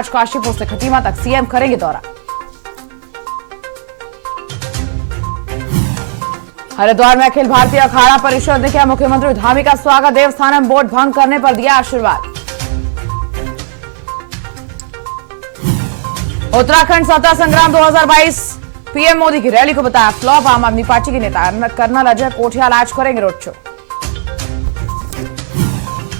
आज काशीपुर से खटीमा तक सीएम करेंगे दौरा। हरिद्वार में अखिल भारतीय अखाड़ा परिषद ने किया मुख्यमंत्री धामी का स्वागत। देवस्थानम बोर्ड भंग करने पर दिया आशीर्वाद। उत्तराखंड स्वतंत्रता संग्राम 2022 पीएम मोदी की रैली को बताया फ्लॉप। आम आदमी पार्टी के नेता कर्नल अजय कोठियाल आज करेंगे रोड शो।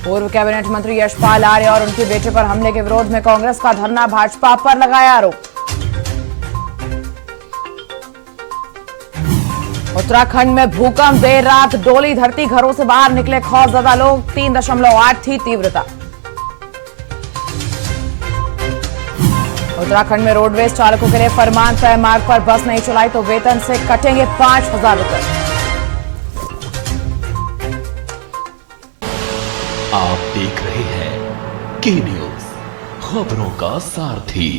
पूर्व कैबिनेट मंत्री यशपाल आर्य और उनके बेटे पर हमले के विरोध में कांग्रेस का धरना, भाजपा पर लगाया आरोप। उत्तराखंड में भूकंप, देर रात डोली धरती, घरों से बाहर निकले खौफजदा लोग। 3.8 थी तीव्रता। उत्तराखंड में रोडवेज चालकों के लिए फरमान, तय मार्ग पर बस नहीं चलाई तो वेतन से कटेंगे 5,000 रुपए। आप देख रहे हैं के न्यूज, खबरों का सारथी।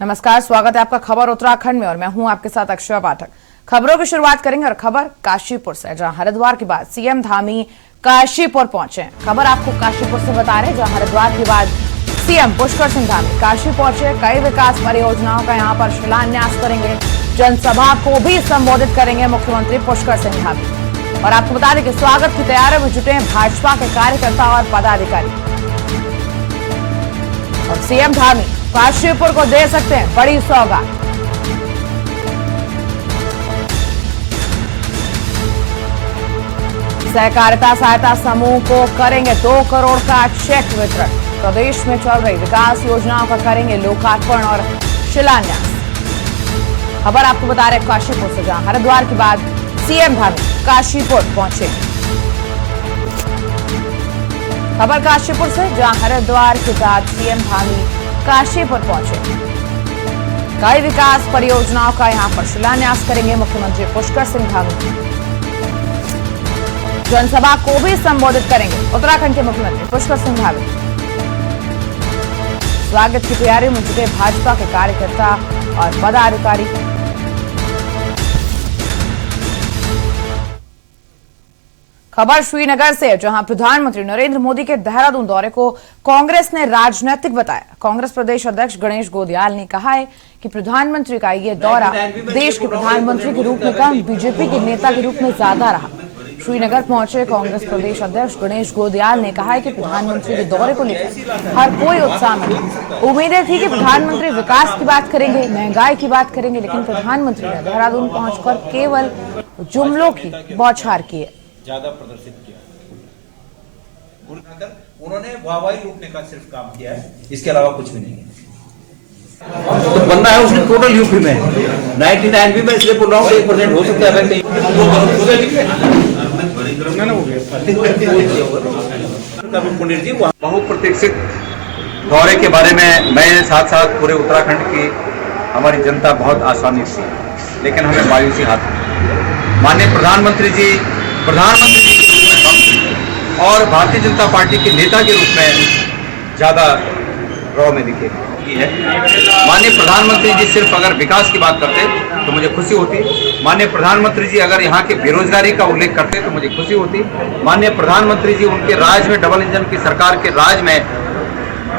नमस्कार, स्वागत है आपका खबर उत्तराखंड में और मैं हूं आपके साथ अक्षय पाठक। खबरों की शुरुआत करेंगे और खबर काशीपुर से, जहां हरिद्वार के बाद सीएम धामी काशीपुर पहुंचे। खबर आपको काशीपुर से बता रहे हैं, जहां हरिद्वार के बाद सीएम पुष्कर सिंह धामी काशी पहुंचे। कई विकास परियोजनाओं का यहां पर शिलान्यास करेंगे। जनसभा को भी संबोधित करेंगे मुख्यमंत्री पुष्कर सिंह धामी। और आपको बता दें कि स्वागत की तैयारियों में जुटे हैं भाजपा के कार्यकर्ता और पदाधिकारी। और सीएम धामी काशीपुर को दे सकते हैं बड़ी सौगात। सहकारिता सहायता समूह को करेंगे 2 करोड़ का चेक वितरण। प्रदेश में चल रही विकास योजनाओं का करेंगे लोकार्पण और शिलान्यास। खबर आपको बता रहे काशीपुर से, जहां हरिद्वार के बाद सीएम धामी काशीपुर पहुंचे। खबर काशीपुर से, जहां हरिद्वार के बाद सीएम धामी काशीपुर पहुंचे। कई विकास परियोजनाओं का यहां पर शिलान्यास करेंगे मुख्यमंत्री पुष्कर सिंह धामी। जनसभा को भी संबोधित करेंगे उत्तराखंड के मुख्यमंत्री पुष्कर सिंह धामी। स्वागत की तैयारियों में जुटे भाजपा के कार्यकर्ता और पदाधिकारी। खबर श्रीनगर से, जहां प्रधानमंत्री नरेंद्र मोदी के देहरादून दौरे को कांग्रेस ने राजनीतिक बताया। कांग्रेस प्रदेश अध्यक्ष गणेश गोदियाल ने कहा है कि प्रधानमंत्री का ये दौरा देश के प्रधानमंत्री के रूप में कम, बीजेपी के नेता के रूप में ज्यादा रहा। श्रीनगर पहुंचे कांग्रेस प्रदेश अध्यक्ष गणेश गोदियाल ने कहा है कि प्रधानमंत्री के दौरे को लेकर हर कोई उत्साह में है। उम्मीदें थी कि प्रधानमंत्री विकास की बात करेंगे, महंगाई की बात करेंगे, लेकिन प्रधानमंत्री ने देहरादून पहुंचकर केवल जुमलों की बौछार की है। ज्यादा प्रदर्शित किया, उन्होंने वाहवाही लूटने का सिर्फ काम किया है, इसके अलावा कुछ भी नहीं है। तो बनना है उसने टोटल यूपी में 99 में, इसलिए बोल रहा हूँ 1% हो सकता है। बहुप्रतीक्षित दौरे के बारे में मैं साथ साथ पूरे उत्तराखंड की हमारी जनता बहुत आसानी थी, लेकिन हमें मायूसी हाथ में। माननीय प्रधानमंत्री जी के रूप में और भारतीय जनता पार्टी के नेता के रूप में ज्यादा रॉ में दिखे है। माननीय प्रधानमंत्री जी सिर्फ अगर विकास की बात करते तो मुझे खुशी होती। माननीय प्रधानमंत्री जी अगर यहाँ के बेरोजगारी का उल्लेख करते तो मुझे खुशी होती। माननीय प्रधानमंत्री जी उनके राज में, डबल इंजन की सरकार के राज में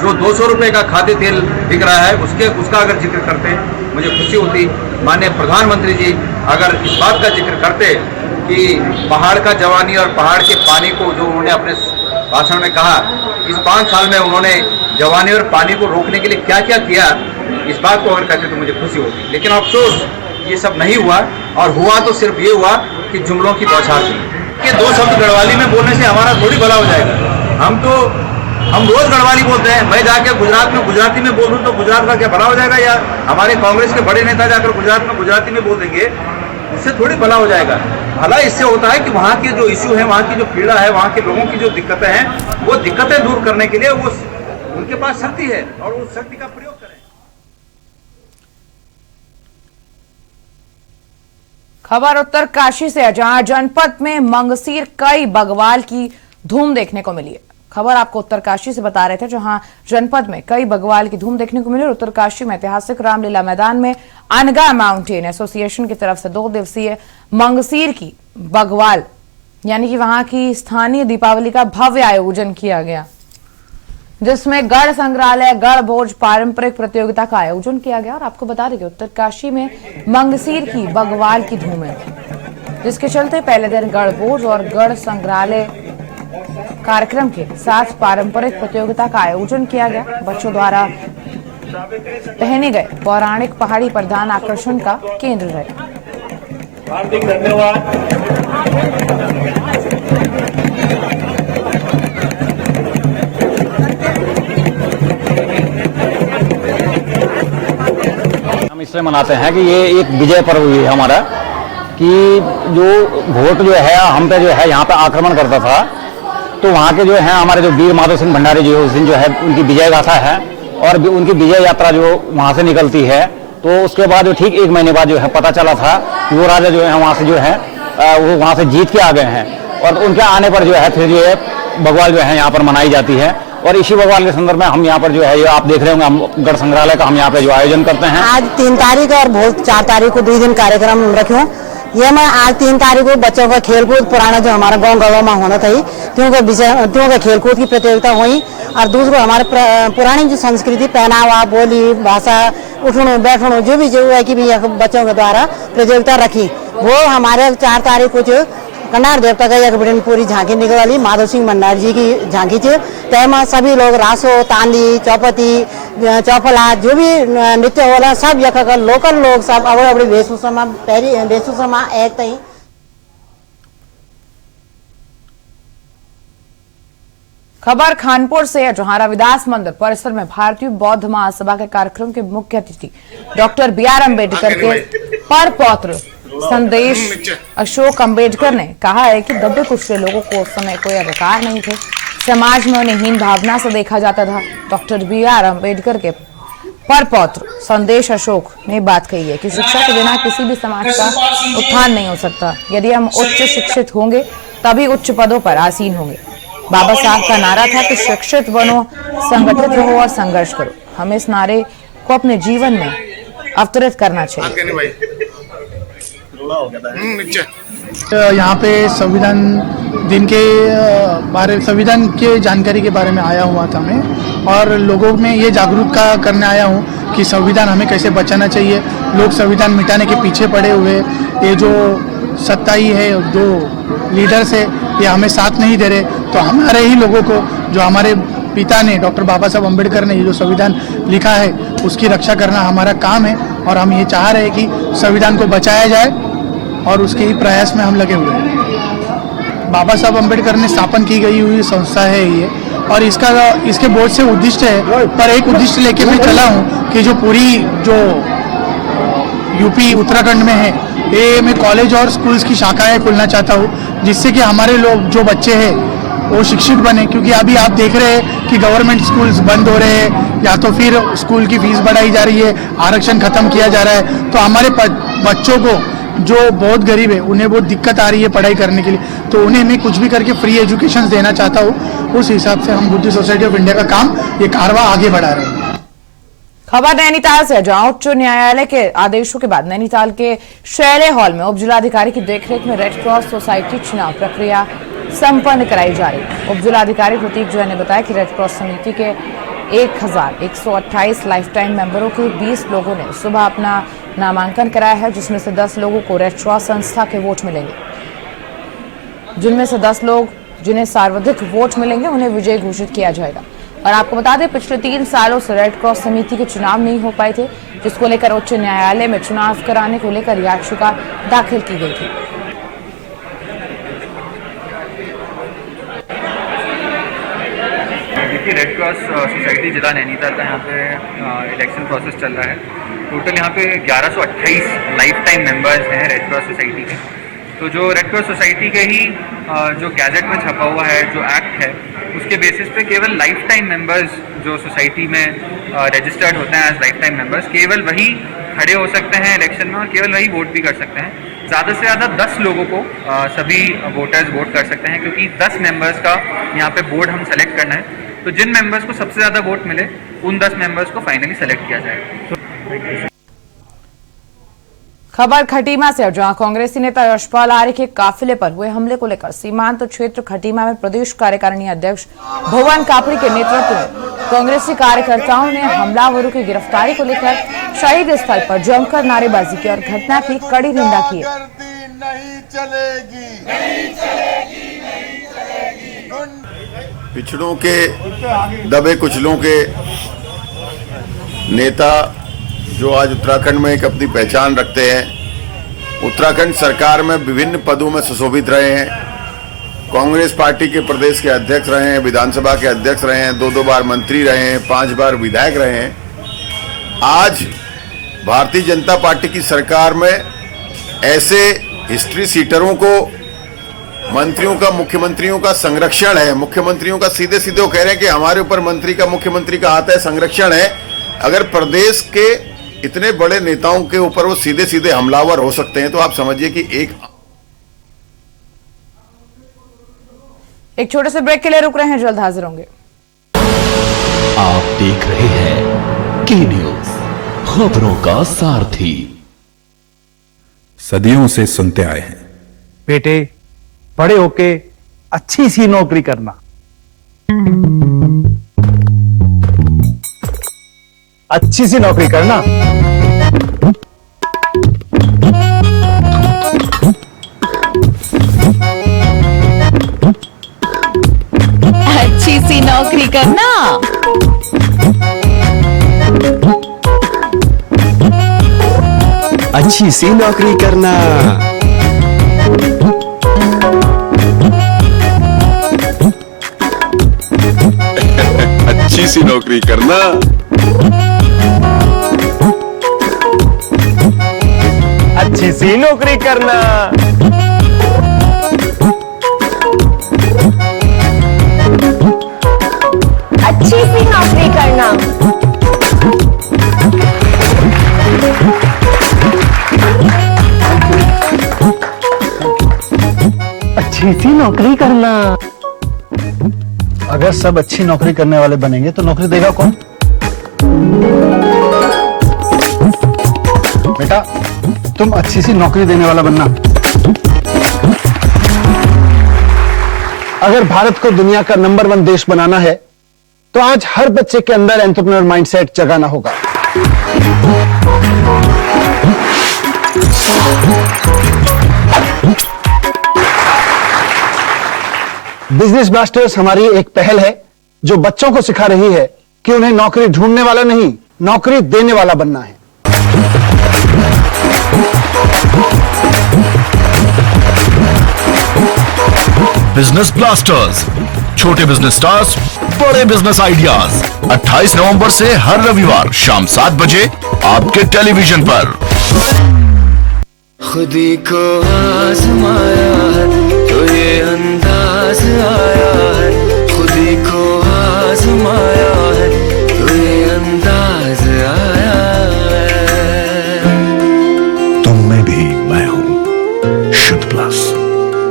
जो 200 रुपए का खाद्य तेल बिक रहा है उसका अगर जिक्र करते मुझे खुशी होती। माननीय प्रधानमंत्री जी अगर इस बात का जिक्र करते कि पहाड़ का जवानी और पहाड़ के पानी को, जो उन्होंने अपने भाषण में कहा, इस 5 साल में उन्होंने जवानी और पानी को रोकने के लिए क्या क्या किया, इस बात को अगर कहते तो मुझे खुशी होती। लेकिन अफसोस ये सब नहीं हुआ, और हुआ तो सिर्फ ये हुआ कि जुमलों की बौछार थी कि 2 शब्द गढ़वाली में बोलने से हमारा थोड़ी भला हो जाएगा। हम रोज गढ़वाली बोलते हैं। मैं जाके गुजरात में गुजराती में बोलूं तो गुजरात का क्या भला हो जाएगा, या हमारे कांग्रेस के बड़े नेता जाकर गुजरात में गुजराती में बोल देंगे, उससे थोड़ी भला हो जाएगा। भला इससे होता है कि वहाँ के जो इश्यू है, वहाँ की जो पीड़ा है, वहाँ के लोगों की जो दिक्कतें हैं, वो दिक्कतें दूर करने के लिए वो उनके पास शक्ति है और उस शक्ति का प्रयोग करें। खबर उत्तर काशी से, जहां जनपद में मंगसीर कई बगवाल की धूम देखने को मिली है। खबर आपको उत्तरकाशी से बता रहे थे, जहां जनपद में कई बगवाल की धूम देखने को मिली। उत्तरकाशी में ऐतिहासिक रामलीला मैदान में अनगा माउंटेन एसोसिएशन की तरफ से 2 दिवसीय मंगसीर की बगवाल यानी कि वहां की स्थानीय दीपावली का भव्य आयोजन किया गया। जिसमें गढ़ संग्रहालय गढ़ भोज पारंपरिक प्रतियोगिता का आयोजन किया गया। और आपको बता दें कि उत्तरकाशी में मंगसीर की बगवाल की धूम है, जिसके चलते पहले दिन गढ़ भोज और गढ़ संग्रहालय कार्यक्रम के साथ पारंपरिक प्रतियोगिता का आयोजन किया गया। बच्चों द्वारा पहने गए पौराणिक पहाड़ी परिधान आकर्षण का केंद्र रहे। हार्दिक धन्यवाद। हम इसलिए मनाते हैं कि ये एक विजय पर्व है हमारा, कि जो घोट जो है हम पे जो है यहाँ पे आक्रमण करता था, तो वहाँ के जो है हमारे जो वीर माधव सिंह भंडारी जी उस दिन जो है उनकी विजय गाथा है और उनकी विजय यात्रा जो वहाँ से निकलती है। तो उसके बाद जो ठीक 1 महीने बाद जो है पता चला था कि वो राजा जो है वहाँ से जो है वो वहाँ से जीत के आ गए हैं, और उनके आने पर जो है फिर जो है बगवाल जो है यहाँ पर मनाई जाती है। और इसी बगवाल के संदर्भ में हम यहाँ पर जो है ये आप देख रहे होंगे, हम गढ़ संग्रहालय का हम यहाँ पे जो आयोजन करते हैं। आज 3 तारीख और भोज 4 तारीख को 2 दिन कार्यक्रम रखे हूँ। ये मैं आज 3 तारीख को बच्चों का खेलकूद पुराना जो हमारा गांव गढ़वा में होना था, त्यों के खेलकूद की प्रतियोगिता हुई। और दूसरा हमारे पुरानी जो संस्कृति, पहनावा, बोली, भाषा, उठनो बैठनो जो भी है कि भी बच्चों के द्वारा प्रतियोगिता रखी, वो हमारे 4 तारीख को जो कन्नार देवता का एक बड़ी पूरी झांकी निकल वाली माधव सिंह भंडारी जी की झांकी थी। तैमा सभी लोग रासो, तांदी, चौपती, चौफला जो भी नृत्य होला सब यहाँ का लोकल लोग सब अपनी वेशभूषा में पहली वेशभूषा में एक तई। खबर खानपुर से है, जहां रविदास मंदिर परिसर में भारतीय बौद्ध महासभा के कार्यक्रम के मुख्य अतिथि डॉक्टर BR अम्बेडकर के परपौत्र संदेश अशोक अम्बेडकर ने कहा है कि दबे कुचले लोगों को उस समय कोई अधिकार नहीं थे, समाज में उन्हें हीन भावना से देखा जाता था। डॉक्टर BR अम्बेडकर के परपौत्र संदेश अशोक ने बात कही है कि शिक्षा के बिना किसी भी समाज का उत्थान नहीं हो सकता। यदि हम उच्च शिक्षित होंगे तभी उच्च पदों पर आसीन होंगे। बाबा साहब का नारा था कि शिक्षित बनो, संगठित रहो और संघर्ष करो। हमें इस नारे को अपने जीवन में अवतरित करना चाहिए। यहाँ पे संविधान दिन के संविधान के जानकारी के बारे में आया हुआ था मैं, और लोगों में ये जागरूकता करने आया हूँ कि संविधान हमें कैसे बचाना चाहिए। लोग संविधान मिटाने के पीछे पड़े हुए, ये जो सत्ताई है, जो लीडर्स है, ये हमें साथ नहीं दे रहे। तो हमारे ही लोगों को, जो हमारे पिता ने डॉक्टर बाबा साहब अम्बेडकर ने ये जो संविधान लिखा है उसकी रक्षा करना हमारा काम है, और हम ये चाह रहे हैं कि संविधान को बचाया जाए, और उसके ही प्रयास में हम लगे हुए हैं। बाबा साहब अम्बेडकर ने स्थापन की गई हुई संस्था है ये, और इसके बहुत से उद्देश्य है, पर एक उद्देश्य लेके मैं चला हूँ कि जो पूरी जो यूपी उत्तराखंड में है, ये मैं कॉलेज और स्कूल्स की शाखाएं खोलना चाहता हूँ, जिससे कि हमारे लोग जो बच्चे हैं वो शिक्षित बने। क्योंकि अभी आप देख रहे हैं कि गवर्नमेंट स्कूल्स बंद हो रहे हैं, या तो फिर स्कूल की फीस बढ़ाई जा रही है, आरक्षण खत्म किया जा रहा है। तो हमारे बच्चों को जो बहुत गरीब है उन्हें बहुत दिक्कत आ रही है पढ़ाई करने के लिए, तो उन्हें मैं कुछ भी करके फ्री एजुकेशन देना चाहता हूँ। उस हिसाब से हम बुद्धिस्ट सोसाइटी ऑफ इंडिया का काम, ये कारवा आगे बढ़ा रहे हैं। खबर नैनीताल से, जहां उच्च न्यायालय के आदेशों के बाद नैनीताल के शैले हॉल में उप जिलाधिकारी की देखरेख में रेड क्रॉस सोसाइटी चुनाव प्रक्रिया संपन्न कराई जा रही है। उप जिलाधिकारी प्रतीक जैन ने बताया कि रेड क्रॉस समिति के 1128 लाइफ टाइम मेंबरों के 20 लोगों ने सुबह अपना नामांकन कराया है, जिसमें से 10 लोगों को रेड क्रॉस संस्था के वोट मिलेंगे, जिनमें से 10 लोग जिन्हें सर्वाधिक वोट मिलेंगे उन्हें विजयी घोषित किया जाएगा। और आपको बता दें, पिछले 3 सालों से रेड क्रॉस समिति के चुनाव नहीं हो पाए थे, जिसको लेकर उच्च न्यायालय में चुनाव कराने को लेकर याचिका दाखिल की गई थी। देखिए, रेड क्रॉस सोसाइटी जिला नैनीताल का यहाँ पे इलेक्शन प्रोसेस चल रहा है। टोटल यहाँ पे 1128 लाइफ टाइम मेंबर्स हैं रेड क्रॉस सोसाइटी के। तो जो रेड क्रॉस सोसाइटी के ही जो गैजेट में छपा हुआ है, जो एक्ट है, उसके बेसिस पे केवल लाइफ टाइम मेंबर्स जो सोसाइटी में रजिस्टर्ड होते हैं एज लाइफ टाइम मेंबर्स, केवल वही खड़े हो सकते हैं इलेक्शन में, और केवल वही वोट भी कर सकते हैं। ज़्यादा से ज़्यादा 10 लोगों को सभी वोटर्स वोट कर सकते हैं, क्योंकि 10 मेंबर्स का यहाँ पे बोर्ड हम सेलेक्ट करना है। तो जिन मेंबर्स को सबसे ज़्यादा वोट मिले उन 10 मेंबर्स को फाइनली सेलेक्ट किया जाएगा। खबर खटीमा से, जहां कांग्रेसी नेता यशपाल आर्य के काफिले पर हुए हमले को लेकर सीमांत क्षेत्र खटीमा में प्रदेश कार्यकारिणी अध्यक्ष भुवन कापड़ी के नेतृत्व में कांग्रेसी कार्यकर्ताओं ने हमलावरों की गिरफ्तारी को लेकर शहीद स्थल पर जमकर नारेबाजी की और घटना की कड़ी निंदा की। पिछड़ों के दबे कुचलों के नेता जो आज उत्तराखंड में एक अपनी पहचान रखते हैं, उत्तराखंड सरकार में विभिन्न पदों में सुशोभित रहे हैं, कांग्रेस पार्टी के प्रदेश के अध्यक्ष रहे हैं, विधानसभा के अध्यक्ष रहे हैं, 2 बार मंत्री रहे हैं, 5 बार विधायक रहे हैं। आज भारतीय जनता पार्टी की सरकार में ऐसे हिस्ट्री सीटरों को मंत्रियों का, मुख्यमंत्रियों का संरक्षण है। मुख्यमंत्रियों का सीधे सीधे वो कह रहे हैं कि हमारे ऊपर मंत्री का, मुख्यमंत्री का हाथ है, संरक्षण है। अगर प्रदेश के इतने बड़े नेताओं के ऊपर वो सीधे सीधे हमलावर हो सकते हैं तो आप समझिए कि एक छोटे से ब्रेक के लिए रुक रहे हैं, जल्द हाजिर होंगे। आप देख रहे हैं के न्यूज, खबरों का सारथी। सदियों से सुनते आए हैं, बेटे बड़े होके अच्छी सी नौकरी करना, अच्छी सी नौकरी करना। अच्छी सी नौकरी करना। अच्छी सी नौकरी करना। अच्छी सी नौकरी करना। अच्छी सी नौकरी करना। अच्छी सी नौकरी करना। अच्छी सी नौकरी करना। अगर सब अच्छी नौकरी करने वाले बनेंगे तो नौकरी देगा कौन? बेटा तुम अच्छी सी नौकरी देने वाला बनना। अगर भारत को दुनिया का नंबर 1 देश बनाना है तो आज हर बच्चे के अंदर एंटरप्रेन्योर माइंडसेट जगाना होगा। बिजनेस ब्लास्टर्स हमारी एक पहल है जो बच्चों को सिखा रही है कि उन्हें नौकरी ढूंढने वाला नहीं, नौकरी देने वाला बनना है। बिजनेस ब्लास्टर्स, छोटे बिजनेस स्टार्स, बड़े बिजनेस आइडियाज। 28 नवंबर से हर रविवार शाम 7 बजे आपके टेलीविजन पर। खुदी को आजमाया है तो ये अंदाज आया है, खुदी को आजमाया है तो ये अंदाज आया है। तुम में भी मैं हूं, शुद्ध प्लस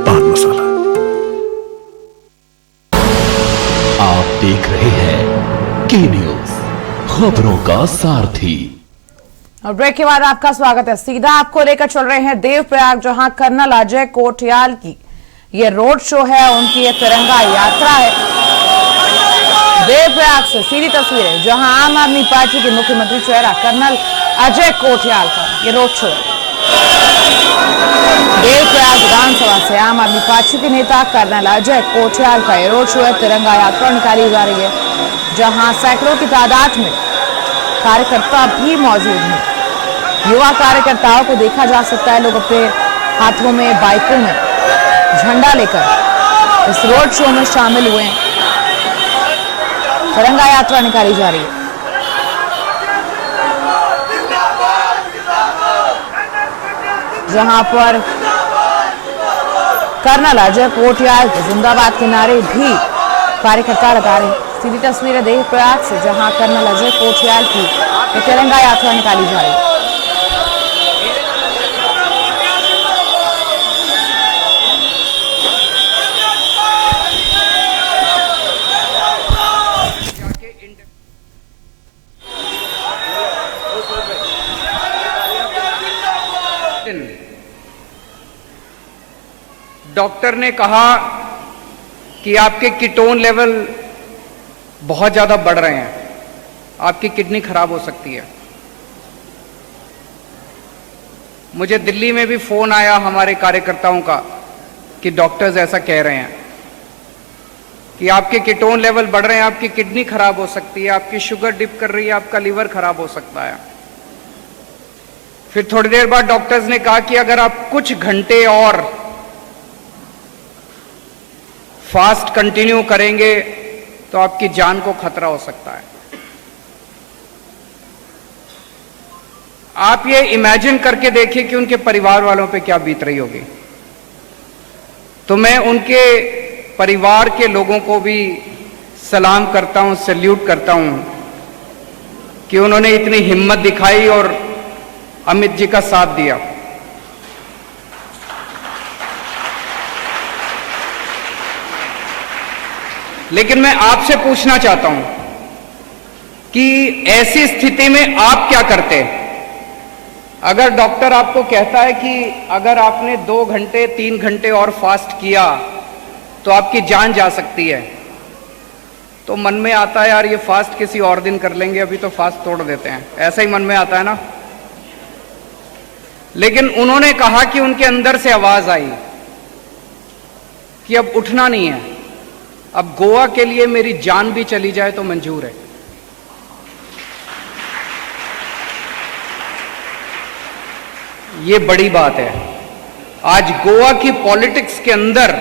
पान मसाला। आप देख रहे हैं के न्यूज, खबरों का सारथी। और ब्रेक के बाद आपका स्वागत है। सीधा आपको लेकर चल रहे हैं देवप्रयाग, जहां कर्नल अजय कोठियाल की ये रोड शो है, उनकी ये तिरंगा यात्रा है। देवप्रयाग से सीधी तस्वीरें, जहां आम आदमी पार्टी के मुख्यमंत्री चेहरा कर्नल अजय कोठियाल का ये रोड शो है। देवप्रयाग विधानसभा से आम आदमी पार्टी के नेता कर्नल अजय कोठियाल का ये रोड शो है, तिरंगा यात्रा निकाली जा रही है, जहां सैकड़ों की तादाद में कार्यकर्ता भी मौजूद हैं। युवा कार्यकर्ताओं को देखा जा सकता है, लोग अपने हाथों में, बाइकों में झंडा लेकर इस रोड शो में शामिल हुए हैं। तिरंगा यात्रा निकाली जा रही है। जहां पर कर्नल अजय कोठियाल के जिंदाबाद के नारे भी कार्यकर्ता लगा रहे हैं। सीधी तस्वीरें देवप्रयाग से, जहां कर्नल अजय कोठियाल की तिरंगा यात्रा निकाली जा रही है। डॉक्टर ने कहा कि आपके कीटोन लेवल बहुत ज्यादा बढ़ रहे हैं, आपकी किडनी खराब हो सकती है। मुझे दिल्ली में भी फोन आया हमारे कार्यकर्ताओं का कि डॉक्टर्स ऐसा कह रहे हैं कि आपके कीटोन लेवल बढ़ रहे हैं, आपकी किडनी खराब हो सकती है, आपकी शुगर डिप कर रही है, आपका लीवर खराब हो सकता है। फिर थोड़ी देर बाद डॉक्टर्स ने कहा कि अगर आप कुछ घंटे और फास्ट कंटिन्यू करेंगे तो आपकी जान को खतरा हो सकता है। आप ये इमेजिन करके देखिए कि उनके परिवार वालों पे क्या बीत रही होगी। तो मैं उनके परिवार के लोगों को भी सलाम करता हूं, सैल्यूट करता हूं कि उन्होंने इतनी हिम्मत दिखाई और अमित जी का साथ दिया। लेकिन मैं आपसे पूछना चाहता हूं कि ऐसी स्थिति में आप क्या करते हैं? अगर डॉक्टर आपको कहता है कि अगर आपने 2 घंटे 3 घंटे और फास्ट किया तो आपकी जान जा सकती है, तो मन में आता है यार ये फास्ट किसी और दिन कर लेंगे, अभी तो फास्ट तोड़ देते हैं, ऐसा ही मन में आता है ना। लेकिन उन्होंने कहा कि उनके अंदर से आवाज आई कि अब उठना नहीं है, अब गोवा के लिए मेरी जान भी चली जाए तो मंजूर है। ये बड़ी बात है। आज गोवा की पॉलिटिक्स के अंदर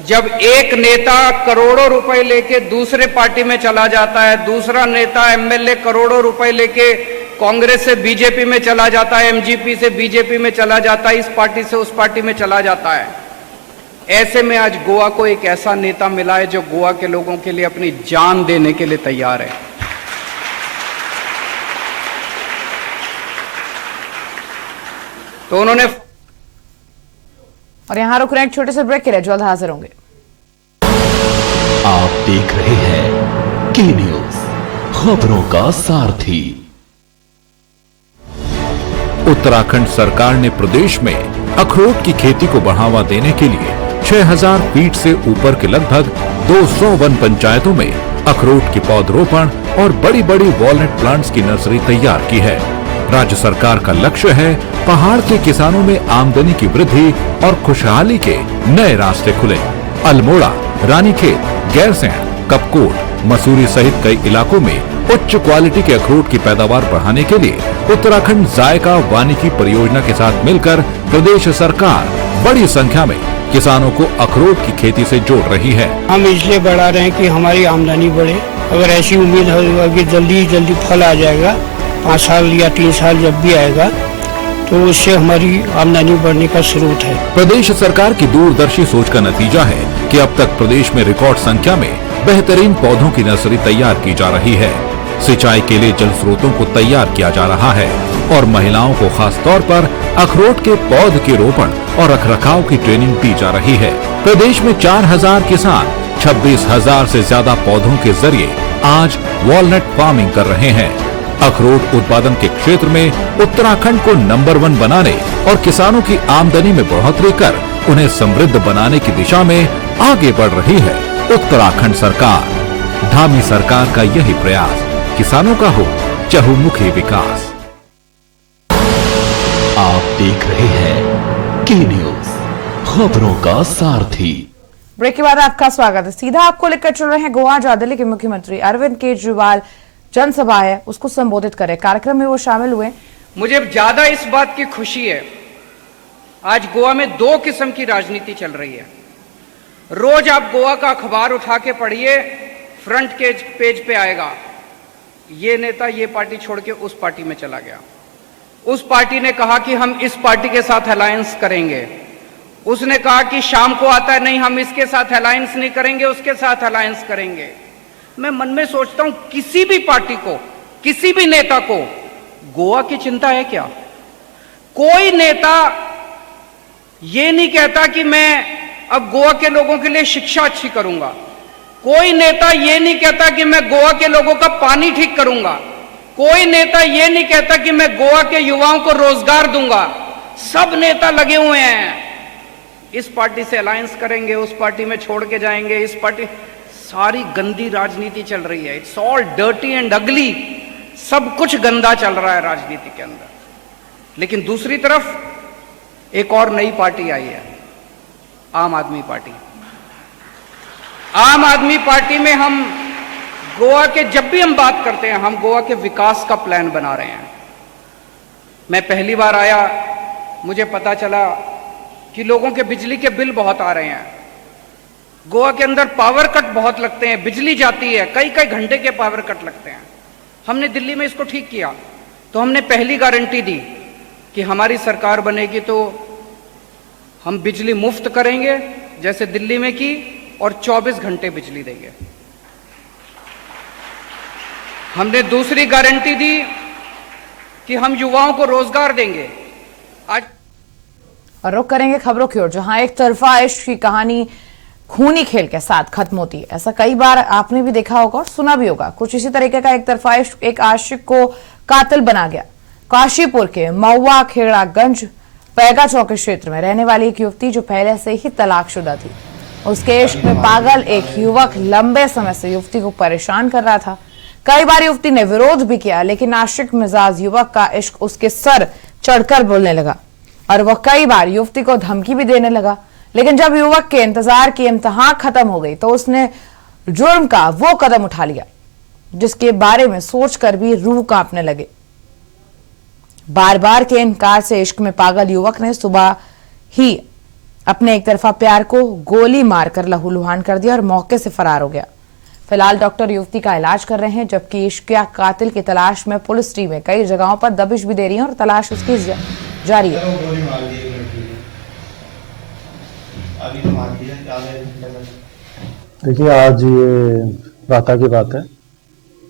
जब एक नेता करोड़ों रुपए लेके दूसरे पार्टी में चला जाता है, दूसरा नेता एमएलए करोड़ों रुपए लेके कांग्रेस से बीजेपी में चला जाता है, एमजीपी से बीजेपी में चला जाता है, इस पार्टी से उस पार्टी में चला जाता है, ऐसे में आज गोवा को एक ऐसा नेता मिला है जो गोवा के लोगों के लिए अपनी जान देने के लिए तैयार है। तो उन्होंने और यहां रुक रहे हैं एक छोटे से ब्रेक के लिए, जल्द हाजिर होंगे। आप देख रहे हैं के न्यूज, खबरों का सारथी। उत्तराखंड सरकार ने प्रदेश में अखरोट की खेती को बढ़ावा देने के लिए 6000 फीट से ऊपर के लगभग 200 वन पंचायतों में अखरोट की पौधरोपण और बड़ी बड़ी वॉलनट प्लांट्स की नर्सरी तैयार की है। राज्य सरकार का लक्ष्य है पहाड़ के किसानों में आमदनी की वृद्धि और खुशहाली के नए रास्ते खुले। अल्मोड़ा, रानीखेत, गैरसैंण, कपकोट, मसूरी सहित कई इलाकों में उच्च क्वालिटी के अखरोट की पैदावार बढ़ाने के लिए उत्तराखंड जायका वानिकी परियोजना के साथ मिलकर प्रदेश सरकार बड़ी संख्या में किसानों को अखरोट की खेती से जोड़ रही है। हम इसलिए बढ़ा रहे हैं कि हमारी आमदनी बढ़े। अगर ऐसी उम्मीद होगा कि जल्दी फल आ जाएगा, 5 साल या 3 साल जब भी आएगा, तो उससे हमारी आमदनी बढ़ने का स्रोत है। प्रदेश सरकार की दूरदर्शी सोच का नतीजा है कि अब तक प्रदेश में रिकॉर्ड संख्या में बेहतरीन पौधों की नर्सरी तैयार की जा रही है। सिंचाई के लिए जल स्रोतों को तैयार किया जा रहा है और महिलाओं को खास तौर पर अखरोट के पौध के रोपण और रखरखाव की ट्रेनिंग दी जा रही है। प्रदेश में 4000 किसान 26,000 से ज्यादा पौधों के जरिए आज वॉलनट फार्मिंग कर रहे हैं। अखरोट उत्पादन के क्षेत्र में उत्तराखंड को नंबर 1 बनाने और किसानों की आमदनी में बढ़ोतरी कर उन्हें समृद्ध बनाने की दिशा में आगे बढ़ रही है उत्तराखंड सरकार। धामी सरकार का यही प्रयास किसानों का हो चहुमुखी विकास। आप देख रहे हैं के न्यूज, खबरों का सारथी। ब्रेक के बाद आपका स्वागत है। सीधा आपको लेकर चल रहे हैं गोवा, जहां दिल्ली के मुख्यमंत्री अरविंद केजरीवाल जनसभा है उसको संबोधित करे। कार्यक्रम में वो शामिल हुए। मुझे ज्यादा इस बात की खुशी है, आज गोवा में 2 किस्म की राजनीति चल रही है। रोज आप गोवा का अखबार उठा के पढ़िए, फ्रंट के पेज पे आएगा ये नेता ये पार्टी छोड़ के उस पार्टी में चला गया, उस पार्टी ने कहा कि हम इस पार्टी के साथ अलायंस करेंगे, उसने कहा कि शाम को आता है नहीं हम इसके साथ अलायंस नहीं करेंगे, उसके साथ अलायंस करेंगे। मैं मन में सोचता हूं किसी भी पार्टी को, किसी भी नेता को गोवा की चिंता है क्या? कोई नेता ये नहीं कहता कि मैं अब गोवा के लोगों के लिए शिक्षा अच्छी करूंगा, कोई नेता ये नहीं कहता कि मैं गोवा के लोगों का पानी ठीक करूंगा, कोई नेता ये नहीं कहता कि मैं गोवा के युवाओं को रोजगार दूंगा। सब नेता लगे हुए हैं इस पार्टी से अलायंस करेंगे, उस पार्टी में छोड़ के जाएंगे, इस पार्टी, सारी गंदी राजनीति चल रही है। इट्स ऑल डर्टी एंड अगली, सब कुछ गंदा चल रहा है राजनीति के अंदर। लेकिन दूसरी तरफ एक और नई पार्टी आई है, आम आदमी पार्टी। आम आदमी पार्टी में हम गोवा के, जब भी हम बात करते हैं, हम गोवा के विकास का प्लान बना रहे हैं। मैं पहली बार आया, मुझे पता चला कि लोगों के बिजली के बिल बहुत आ रहे हैं। गोवा के अंदर पावर कट बहुत लगते हैं, बिजली जाती है, कई कई घंटे के पावर कट लगते हैं। हमने दिल्ली में इसको ठीक किया, तो हमने पहली गारंटी दी कि हमारी सरकार बनेगी तो हम बिजली मुफ्त करेंगे, जैसे दिल्ली में की, और 24 घंटे बिजली देंगे। हमने दूसरी गारंटी दी कि हम युवाओं को रोजगार देंगे। आज और रुक करेंगे खबरों की ओर, जहां एक तरफा इश्क की कहानी खूनी खेल के साथ खत्म होती है। ऐसा कई बार आपने भी देखा होगा और सुना भी होगा। कुछ इसी तरीके का एक तरफा इश्क एक आशिक को कातिल बना गया। काशीपुर के महुआ खेड़ागंज पैगा चौक क्षेत्र में रहने वाली एक युवती जो पहले से ही तलाकशुदा थी, उसके इश्क में पागल एक युवक लंबे समय से युवती को परेशान कर रहा था। कई बार युवती ने विरोध भी किया, लेकिन आशिक मिजाज युवक का इश्क उसके सर चढ़कर बोलने लगा और वह कई बार युवती को धमकी भी देने लगा। लेकिन जब युवक के इंतजार की इंतहा खत्म हो गई तो उसने जुर्म का वो कदम उठा लिया जिसके बारे में सोचकर भी रूह कांपने लगे। बार बार के इनकार से इश्क में पागल युवक ने सुबह ही अपने एक तरफा प्यार को गोली मारकर लहूलुहान कर दिया और मौके से फरार हो गया। फिलहाल डॉक्टर युवती का इलाज कर रहे हैं, जबकि इश्किया कातिल की तलाश में पुलिस टीमें कई जगहों पर दबिश भी दे रही हैं और तलाश उसकी जारी है। देखिए, आज ये प्रातः की बात है,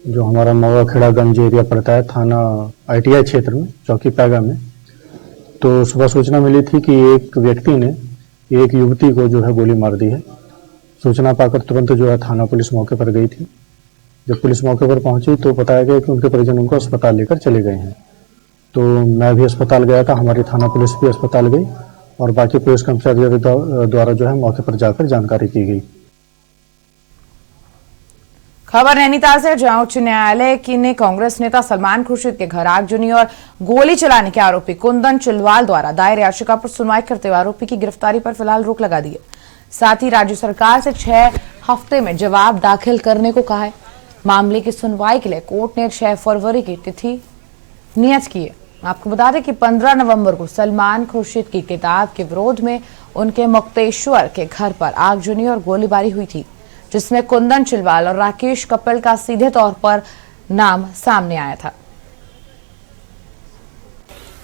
जो हमारा महुआ खेड़ागंज एरिया पड़ता है, थाना ITI क्षेत्र में, चौकी पैगा में। तो सुबह सूचना मिली थी कि एक व्यक्ति ने एक युवती को जो है गोली मार दी है। सूचना पाकर तुरंत जो है थाना पुलिस मौके पर गई थी। जब पुलिस मौके पर पहुंची तो बताया गया कि उनके परिजन उनको अस्पताल लेकर चले गए हैं। तो मैं भी अस्पताल गया था, हमारी थाना पुलिस भी अस्पताल गई और बाकी पुलिस कर्मचारियों द्वारा जो है मौके पर जाकर जानकारी की गई। खबर नैनीताल से, जहां उच्च न्यायालय की ने कांग्रेस नेता सलमान खुर्शीद के घर आगजनी और गोली चलाने के आरोपी कुंदन चिलवाल द्वारा दायर याचिका पर सुनवाई करते हुए आरोपी की गिरफ्तारी पर फिलहाल रोक लगा दी है। साथ ही राज्य सरकार से 6 हफ्ते में जवाब दाखिल करने को कहा है। मामले की सुनवाई के लिए कोर्ट ने 6 फरवरी की तिथि नियत की है। आपको बता दें कि 15 नवंबर को सलमान खुर्शीद की किताब के विरोध में उनके मुक्तेश्वर के घर पर आगजनी और गोलीबारी हुई थी, जिसमें कुंदन चिलवाल और राकेश कपिल का सीधे तौर पर नाम सामने आया था।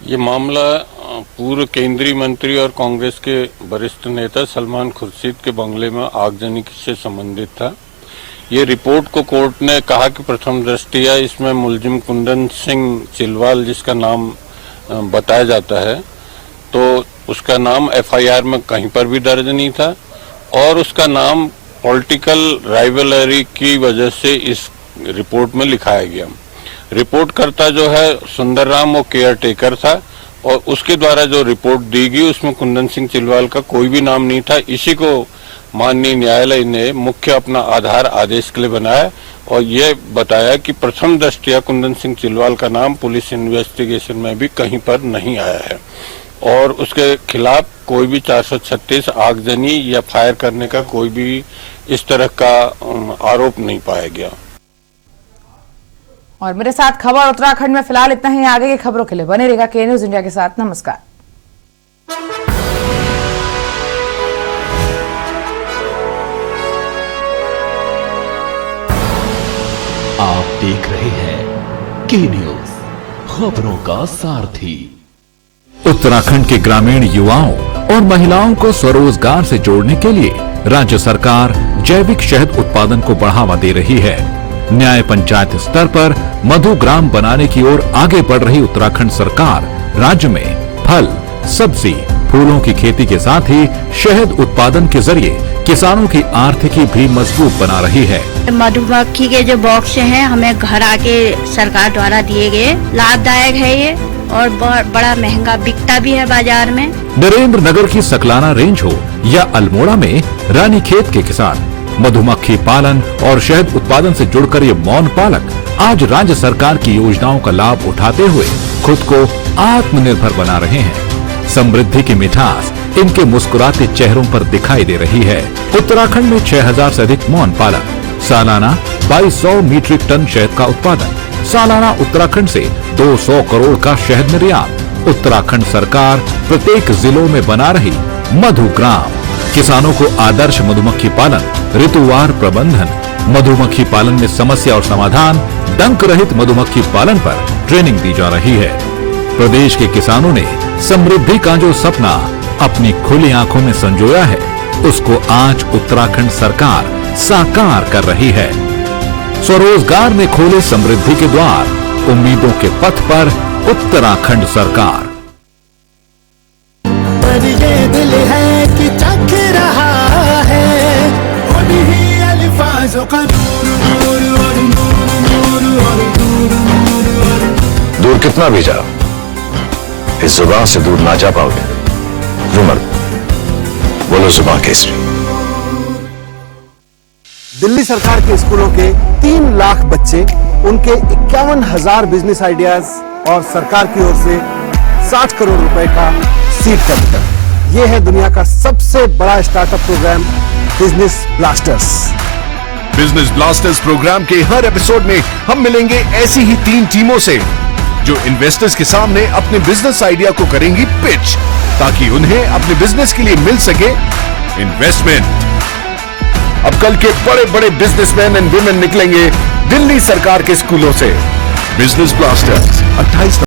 ये मामला पूर्व केंद्रीय मंत्री और कांग्रेस के वरिष्ठ नेता सलमान खुर्शीद के बंगले में आगजनी से संबंधित था। ये रिपोर्ट को कोर्ट ने कहा कि प्रथम दृष्टया इसमें मुलजिम कुंदन सिंह चिलवाल, जिसका नाम बताया जाता है, तो उसका नाम FIR में कहीं पर भी दर्ज नहीं था और उसका नाम पॉलिटिकल राइवलरी की वजह से इस रिपोर्ट में लिखाया गया। रिपोर्टकर्ता जो है सुंदरराम, वो केयर टेकर था और उसके द्वारा जो रिपोर्ट दी गई उसमें कुंदन सिंह चिलवाल का कोई भी नाम नहीं था। इसी को माननीय न्यायालय ने मुख्य अपना आधार आदेश के लिए बनाया और ये बताया कि प्रथम दृष्टया कुंदन सिंह चिलवाल का नाम पुलिस इन्वेस्टिगेशन में भी कहीं पर नहीं आया है और उसके खिलाफ कोई भी 436 आगजनी या फायर करने का कोई भी इस तरह का आरोप नहीं पाया गया। और मेरे साथ खबर उत्तराखंड में फिलहाल इतना ही। आगे की खबरों के लिए बने रहेगा के न्यूज इंडिया के साथ। नमस्कार। आप देख रहे हैं के न्यूज, खबरों का सारथी। उत्तराखंड के ग्रामीण युवाओं और महिलाओं को स्वरोजगार से जोड़ने के लिए राज्य सरकार जैविक शहद उत्पादन को बढ़ावा दे रही है। न्याय पंचायत स्तर पर मधुग्राम बनाने की ओर आगे बढ़ रही उत्तराखंड सरकार राज्य में फल, सब्जी, फूलों की खेती के साथ ही शहद उत्पादन के जरिए किसानों की आर्थिकी भी मजबूत बना रही है। मधुमक्खी के जो बॉक्स हैं हमें घर आके सरकार द्वारा दिए गए, लाभदायक है ये। और बड़ा महंगा बिकता भी है बाजार में। नरेंद्र नगर की सकलाना रेंज हो या अल्मोड़ा में रानीखेत के किसान मधुमक्खी पालन और शहद उत्पादन से जुड़कर ये मौन पालक आज राज्य सरकार की योजनाओं का लाभ उठाते हुए खुद को आत्मनिर्भर बना रहे हैं। समृद्धि की मिठास इनके मुस्कुराते चेहरों पर दिखाई दे रही है। उत्तराखंड में 6000 से अधिक मौन पालक, सालाना 2200 मीट्रिक टन शहद का उत्पादन, सालाना उत्तराखंड से 200 करोड़ का शहद निर्यात। उत्तराखंड सरकार प्रत्येक जिलों में बना रही मधुग्राम, किसानों को आदर्श मधुमक्खी पालन, ऋतुवार प्रबंधन, मधुमक्खी पालन में समस्या और समाधान, डंक रहित मधुमक्खी पालन पर ट्रेनिंग दी जा रही है। प्रदेश के किसानों ने समृद्धि का जो सपना अपनी खुली आंखों में संजोया है, उसको आज उत्तराखंड सरकार साकार कर रही है। स्वरोजगार में खोले समृद्धि के द्वार, उम्मीदों के पथ पर उत्तराखंड सरकार। पर ये दिल है कि चख रहा है उन्हीं अल्फाजों का दूर कितना भी जाओ, इस जुबान से दूर ना जा पाओगे। रुमल बोलो जुबान केसरी। दिल्ली सरकार के स्कूलों के 3 लाख बच्चे, उनके 51,000 बिजनेस आइडियाज और सरकार की ओर से 60 करोड़ रुपए का सीड कैपिटल। ये है दुनिया का सबसे बड़ा startup programme business blasters. Business blasters programme के हर एपिसोड में हम मिलेंगे ऐसी ही 3 टीमों से जो इन्वेस्टर्स के सामने अपने बिजनेस आइडिया को करेंगी पिच, ताकि उन्हें अपने बिजनेस के लिए मिल सके इन्वेस्टमेंट। अब कल के बड़े बड़े बिजनेसमैन एंड वुमेन निकलेंगे दिल्ली सरकार के स्कूलों से। Business blasters 28